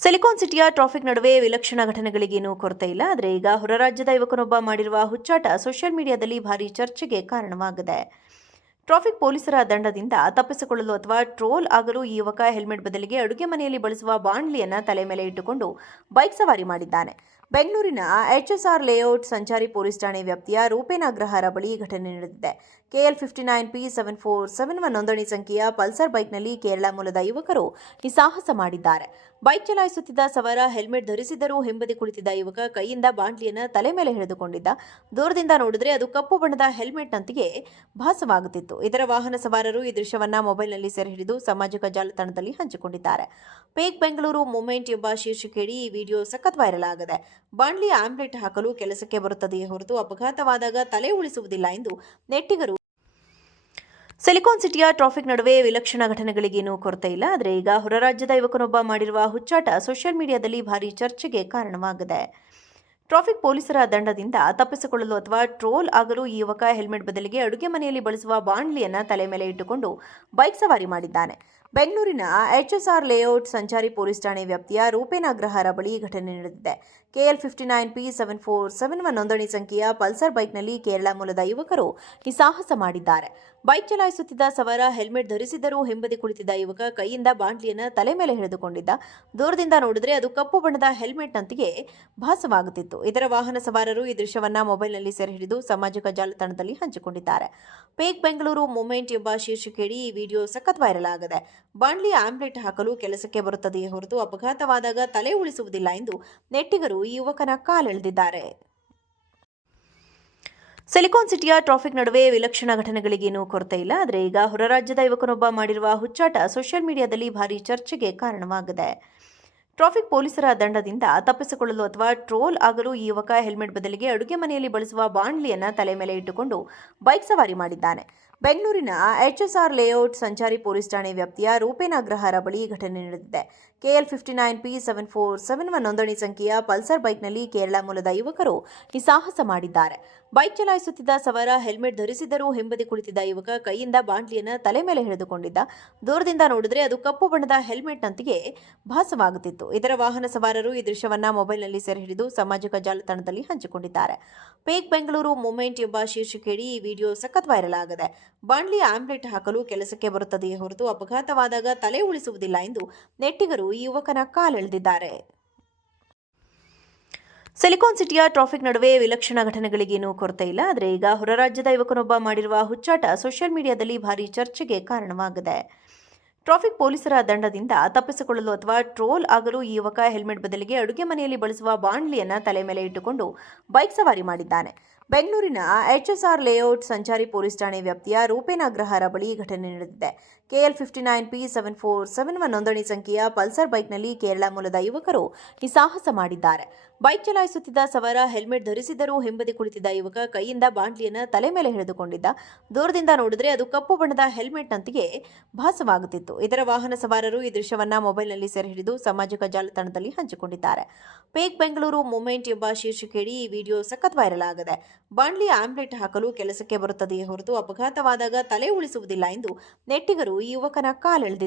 Silicon ಸಿಟಿಯ traffic ನಡುವೆ ವಿಲಕ್ಷಣ ಘಟನೆಗಳಿಗೇನೂ ಕೊರತೆ ಇಲ್ಲ. ಆದರೆ ಈಗ ಹೊರ ರಾಜ್ಯದ ಯುವಕನೊಬ್ಬ ಮಾಡಿರುವ ಹುಚ್ಚಾಟ ಸೋಷಿಯಲ್ ಮೀಡಿಯಾದಲ್ಲಿ ಭಾರೀ ಚರ್ಚೆಗೆ ಕಾರಣವಾಗಿದೆ. ಟ್ರಾಫಿಕ್ ಪೊಲೀಸರ ದಂಡದಿಂದ ತಪ್ಪಿಸಿಕೊಳ್ಳಲು ಅಥವಾ ಟ್ರೋಲ್ ಆಗಲು ಈ ಯುವಕ ಹೆಲ್ಮೆಟ್ ಬದಲಿಗೆ ಅಡುಗೆ ಮನೆಯಲ್ಲಿ ಬಳಸುವ ಬಾಣಲಿಯನ್ನು ತಲೆ ಮೇಲೆ ಇಟ್ಟುಕೊಂಡು ಬೈಕ್ ಸವಾರಿ ಮಾಡಿದ್ದಾನೆ. ಬೆಂಗಳೂರಿನ ಎಚ್ಎಸ್ಆರ್ ಲೇಔಟ್ ಸಂಚಾರಿ ಪೊಲೀಸ್ ಠಾಣೆ ವ್ಯಾಪ್ತಿಯ ರೂಪೇನ ಅಗ್ರಹಾರ ಬಳಿ ಘಟನೆ ನಡೆದಿದೆ. KL 59P7471 ನೋಂದಣಿ ಸಂಖ್ಯೆಯ ಪಲ್ಸರ್ ಬೈಕ್ನಲ್ಲಿ ಕೇರಳ ಮೂಲದ ಯುವಕರು ಈ ಸಾಹಸ ಮಾಡಿದ್ದಾರೆ. ಬೈಕ್ ಚಲಾಯಿಸುತ್ತಿದ್ದ ಸವಾರ ಹೆಲ್ಮೆಟ್ ಧರಿಸಿದರೂ ಹಿಂಬದಿ ಕುಳಿತಿದ್ದ ಯುವಕ ಕೈಯಿಂದ ಬಾಂಡ್ಲಿಯನ್ನು ತಲೆ ಮೇಲೆ ಹಿಡಿದುಕೊಂಡಿದ್ದ. ದೂರದಿಂದ ನೋಡಿದರೆ ಅದು ಕಪ್ಪು ಬಣ್ಣದ ಹೆಲ್ಮೆಟ್ನಂತೆಯೇ ಭಾಸವಾಗುತ್ತಿತ್ತು. ಇದರ ವಾಹನ ಸವಾರರು ಈ ದೃಶ್ಯವನ್ನ ಮೊಬೈಲ್ನಲ್ಲಿ ಸೆರೆ ಹಿಡಿದು ಸಾಮಾಜಿಕ ಜಾಲತಾಣದಲ್ಲಿ ಹಂಚಿಕೊಂಡಿದ್ದಾರೆ. ಪೇಕ್ ಬೆಂಗಳೂರು ಮೂಮೆಂಟ್ ಎಂಬ ಶೀರ್ಷಿಕೆಯಡಿ ಈ ವಿಡಿಯೋ ಸಖತ್ ವೈರಲ್ ಆಗಿದೆ. ಬಾಂಡ್ಲಿ ಆಮ್ಲೆಟ್ ಹಾಕಲು ಕೆಲಸಕ್ಕೆ ಬರುತ್ತದೆಯೇ ಹೊರತು ಅಪಘಾತವಾದಾಗ ತಲೆ ಉಳಿಸುವುದಿಲ್ಲ ಎಂದು ನೆಟ್ಟಿಗರು. ಸಿಲಿಕಾನ್ ಸಿಟಿಯ ಟ್ರಾಫಿಕ್ ನಡುವೆ ವಿಲಕ್ಷಣ ಘಟನೆಗಳಿಗೇನೂ ಕೊರತೆ ಇಲ್ಲ. ಆದರೆ ಈಗ ಹೊರ ರಾಜ್ಯದ ಯುವಕನೊಬ್ಬ ಮಾಡಿರುವ ಹುಚ್ಚಾಟ ಸೋಷಿಯಲ್ ಮೀಡಿಯಾದಲ್ಲಿ ಭಾರೀ ಚರ್ಚೆಗೆ ಕಾರಣವಾಗಿದೆ. ಟ್ರಾಫಿಕ್ ಪೊಲೀಸರ ದಂಡದಿಂದ ತಪ್ಪಿಸಿಕೊಳ್ಳಲು ಅಥವಾ ಟ್ರೋಲ್ ಆಗಲು ಈ ಯುವಕ ಹೆಲ್ಮೆಟ್ ಬದಲಿಗೆ ಅಡುಗೆ ಮನೆಯಲ್ಲಿ ಬಳಸುವ ಬಾಣಲಿಯನ್ನು ತಲೆ ಮೇಲೆ ಇಟ್ಟುಕೊಂಡು ಬೈಕ್ ಸವಾರಿ ಮಾಡಿದ್ದಾನೆ. ಬೆಂಗಳೂರಿನ ಎಚ್ಎಸ್ಆರ್ ಲೇಔಟ್ ಸಂಚಾರಿ ಪೊಲೀಸ್ ಠಾಣೆ ವ್ಯಾಪ್ತಿಯ ರೂಪೇನ ಅಗ್ರಹಾರ ಬಳಿ ಘಟನೆ ನಡೆದಿದೆ. KL 59P7471 ನೋಂದಣಿ ಸಂಖ್ಯೆಯ ಪಲ್ಸರ್ ಬೈಕ್ನಲ್ಲಿ ಕೇರಳ ಮೂಲದ ಯುವಕರು ಈ ಸಾಹಸ ಮಾಡಿದ್ದಾರೆ. ಬೈಕ್ ಚಲಾಯಿಸುತ್ತಿದ್ದ ಸವಾರ ಹೆಲ್ಮೆಟ್ ಧರಿಸಿದರೂ ಹಿಂಬದಿ ಕುಳಿತಿದ್ದ ಯುವಕ ಕೈಯಿಂದ ಬಾಂಡ್ಲಿಯನ್ನು ತಲೆ ಮೇಲೆ ಹಿಡಿದುಕೊಂಡಿದ್ದ. ದೂರದಿಂದ ನೋಡಿದರೆ ಅದು ಕಪ್ಪು ಬಣ್ಣದ ಹೆಲ್ಮೆಟ್ನಂತೆಯೇ ಭಾಸವಾಗುತ್ತಿತ್ತು. ಇದರ ವಾಹನ ಸವಾರರು ಈ ದೃಶ್ಯವನ್ನ ಮೊಬೈಲ್ನಲ್ಲಿ ಸೆರೆ ಹಿಡಿದು ಸಾಮಾಜಿಕ ಜಾಲತಾಣದಲ್ಲಿ ಹಂಚಿಕೊಂಡಿದ್ದಾರೆ. ಪೇಕ್ ಬೆಂಗಳೂರು ಮೂಮೆಂಟ್ ಎಂಬ ಶೀರ್ಷಿಕೆಯಡಿ ಈ ವಿಡಿಯೋ ಸಖತ್ ವೈರಲ್ ಆಗಿದೆ. ಬಾಂಡ್ಲಿ ಆಮ್ಲೆಟ್ ಹಾಕಲು ಕೆಲಸಕ್ಕೆ ಬರುತ್ತದೆಯೇ ಹೊರತು ಅಪಘಾತವಾದಾಗ ತಲೆ ಉಳಿಸುವುದಿಲ್ಲ ಎಂದು ನೆಟ್ಟಿಗರು ಈ ಯುವಕನ ಕಾಲೆಳೆದಿದ್ದಾರೆ. ಸಿಲಿಕಾನ್ ಸಿಟಿಯ ಟ್ರಾಫಿಕ್ ನಡುವೆ ವಿಲಕ್ಷಣ ಘಟನೆಗಳಿಗೇನೂ ಕೊರತೆ ಇಲ್ಲ. ಆದರೆ ಈಗ ಹೊರ ರಾಜ್ಯದ ಯುವಕನೊಬ್ಬ ಮಾಡಿರುವ ಹುಚ್ಚಾಟ ಸೋಷಿಯಲ್ ಮೀಡಿಯಾದಲ್ಲಿ ಭಾರೀ ಚರ್ಚೆಗೆ ಕಾರಣವಾಗಿದೆ. ಟ್ರಾಫಿಕ್ ಪೊಲೀಸರ ದಂಡದಿಂದ ತಪ್ಪಿಸಿಕೊಳ್ಳಲು ಅಥವಾ ಟ್ರೋಲ್ ಆಗಲು ಈ ಯುವಕ ಹೆಲ್ಮೆಟ್ ಬದಲಿಗೆ ಅಡುಗೆ ಮನೆಯಲ್ಲಿ ಬಳಸುವ ಬಾಣಲಿಯನ್ನು ತಲೆ ಮೇಲೆ ಇಟ್ಟುಕೊಂಡು ಬೈಕ್ ಸವಾರಿ ಮಾಡಿದ್ದಾನೆ. ಬೆಂಗಳೂರಿನ ಎಚ್ಎಸ್ಆರ್ ಲೇಔಟ್ ಸಂಚಾರಿ ಪೊಲೀಸ್ ಠಾಣೆ ವ್ಯಾಪ್ತಿಯ ರೂಪೇನ ಅಗ್ರಹಾರ ಬಳಿ ಘಟನೆ ನಡೆದಿದೆ. KL 59P7471 ನೋಂದಣಿ ಸಂಖ್ಯೆಯ ಪಲ್ಸರ್ ಬೈಕ್ನಲ್ಲಿ ಕೇರಳ ಮೂಲದ ಯುವಕರು ಈ ಸಾಹಸ ಮಾಡಿದ್ದಾರೆ. ಬೈಕ್ ಚಲಾಯಿಸುತ್ತಿದ್ದ ಸವಾರ ಹೆಲ್ಮೆಟ್ ಧರಿಸಿದರೂ ಹಿಂಬದಿ ಕುಳಿತಿದ್ದ ಯುವಕ ಕೈಯಿಂದ ಬಾಂಡ್ಲಿಯನ್ನು ತಲೆ ಮೇಲೆ ಹಿಡಿದುಕೊಂಡಿದ್ದ. ದೂರದಿಂದ ನೋಡಿದರೆ ಅದು ಕಪ್ಪು ಬಣ್ಣದ ಹೆಲ್ಮೆಟ್ನಂತೆಯೇ ಭಾಸವಾಗುತ್ತಿತ್ತು. ಇದರ ವಾಹನ ಸವಾರರು ಈ ದೃಶ್ಯವನ್ನ ಮೊಬೈಲ್ನಲ್ಲಿ ಸೆರೆ ಹಿಡಿದು ಸಾಮಾಜಿಕ ಜಾಲತಾಣದಲ್ಲಿ ಹಂಚಿಕೊಂಡಿದ್ದಾರೆ. ಪೇಕ್ ಬೆಂಗಳೂರು ಮೂಮೆಂಟ್ ಎಂಬ ಶೀರ್ಷಿಕೆಯಡಿ ಈ ವಿಡಿಯೋ ಸಖತ್ ವೈರಲ್ ಆಗಿದೆ. ಬಾಂಡ್ಲಿ ಆಮ್ಲೆಟ್ ಹಾಕಲು ಕೆಲಸಕ್ಕೆ ಬರುತ್ತದೆಯೇ ಹೊರತು ಅಪಘಾತವಾದಾಗ ತಲೆ ಉಳಿಸುವುದಿಲ್ಲ ಎಂದು ನೆಟ್ಟಿಗರು ಈ ಯುವಕನ ಕಾಲೆಳೆದಿದ್ದಾರೆ. ಸಿಲಿಕಾನ್ ಸಿಟಿಯ ಟ್ರಾಫಿಕ್ ನಡುವೆ ವಿಲಕ್ಷಣ ಘಟನೆಗಳಿಗೇನೂ ಕೊರತೆ ಇಲ್ಲ. ಆದರೆ ಈಗ ಹೊರ ರಾಜ್ಯದ ಯುವಕನೊಬ್ಬ ಮಾಡಿರುವ ಹುಚ್ಚಾಟ ಸೋಷಿಯಲ್ ಮೀಡಿಯಾದಲ್ಲಿ ಭಾರೀ ಚರ್ಚೆಗೆ ಕಾರಣವಾಗಿದೆ. ಟ್ರಾಫಿಕ್ ಪೊಲೀಸರ ದಂಡದಿಂದ ತಪ್ಪಿಸಿಕೊಳ್ಳಲು ಅಥವಾ ಟ್ರೋಲ್ ಆಗಲು ಈ ಯುವಕ ಹೆಲ್ಮೆಟ್ ಬದಲಿಗೆ ಅಡುಗೆ ಮನೆಯಲ್ಲಿ ಬಳಸುವ ಬಾಣಲಿಯನ್ನು ತಲೆ ಮೇಲೆ ಇಟ್ಟುಕೊಂಡು ಬೈಕ್ ಸವಾರಿ ಮಾಡಿದ್ದಾನೆ. ಬೆಂಗಳೂರಿನ ಎಚ್ಎಸ್ಆರ್ ಲೇಔಟ್ ಸಂಚಾರಿ ಪೊಲೀಸ್ ಠಾಣೆ ವ್ಯಾಪ್ತಿಯ ರೂಪೇನ ಅಗ್ರಹಾರ ಬಳಿ ಘಟನೆ ನಡೆದಿದೆ. KL 59P7471 ನೋಂದಣಿ ಸಂಖ್ಯೆಯ ಪಲ್ಸರ್ ಬೈಕ್ನಲ್ಲಿ ಕೇರಳ ಮೂಲದ ಯುವಕರು ಈ ಸಾಹಸ ಮಾಡಿದ್ದಾರೆ. ಬೈಕ್ ಚಲಾಯಿಸುತ್ತಿದ್ದ ಸವಾರ ಹೆಲ್ಮೆಟ್ ಧರಿಸಿದರೂ ಹಿಂಬದಿ ಕುಳಿತಿದ್ದ ಯುವಕ ಕೈಯಿಂದ ಬಾಂಡ್ಲಿಯನ್ನು ತಲೆ ಮೇಲೆ ಹಿಡಿದುಕೊಂಡಿದ್ದ. ದೂರದಿಂದ ನೋಡಿದರೆ ಅದು ಕಪ್ಪು ಬಣ್ಣದ ಹೆಲ್ಮೆಟ್ನಂತೆಯೇ ಭಾಸವಾಗುತ್ತಿತ್ತು. ಇದರ ವಾಹನ ಸವಾರರು ಈ ದೃಶ್ಯವನ್ನ ಮೊಬೈಲ್ನಲ್ಲಿ ಸೆರೆ ಹಿಡಿದು ಸಾಮಾಜಿಕ ಜಾಲತಾಣದಲ್ಲಿ ಹಂಚಿಕೊಂಡಿದ್ದಾರೆ. ಪೇಕ್ ಬೆಂಗಳೂರು ಮೂಮೆಂಟ್ ಎಂಬ ಶೀರ್ಷಿಕೆಯಡಿ ಈ ವಿಡಿಯೋ ಸಖತ್ ವೈರಲ್ ಆಗಿದೆ. ಬಾಂಡ್ಲಿ ಆಮ್ಲೆಟ್ ಹಾಕಲು ಕೆಲಸಕ್ಕೆ ಬರುತ್ತದೆಯೇ ಹೊರತು ಅಪಘಾತವಾದಾಗ ತಲೆ ಉಳಿಸುವುದಿಲ್ಲ ಎಂದು ನೆಟ್ಟಿಗರು ಈ ಯುವಕನ ಕಾಲೆಳೆದಿದ್ದಾರೆ.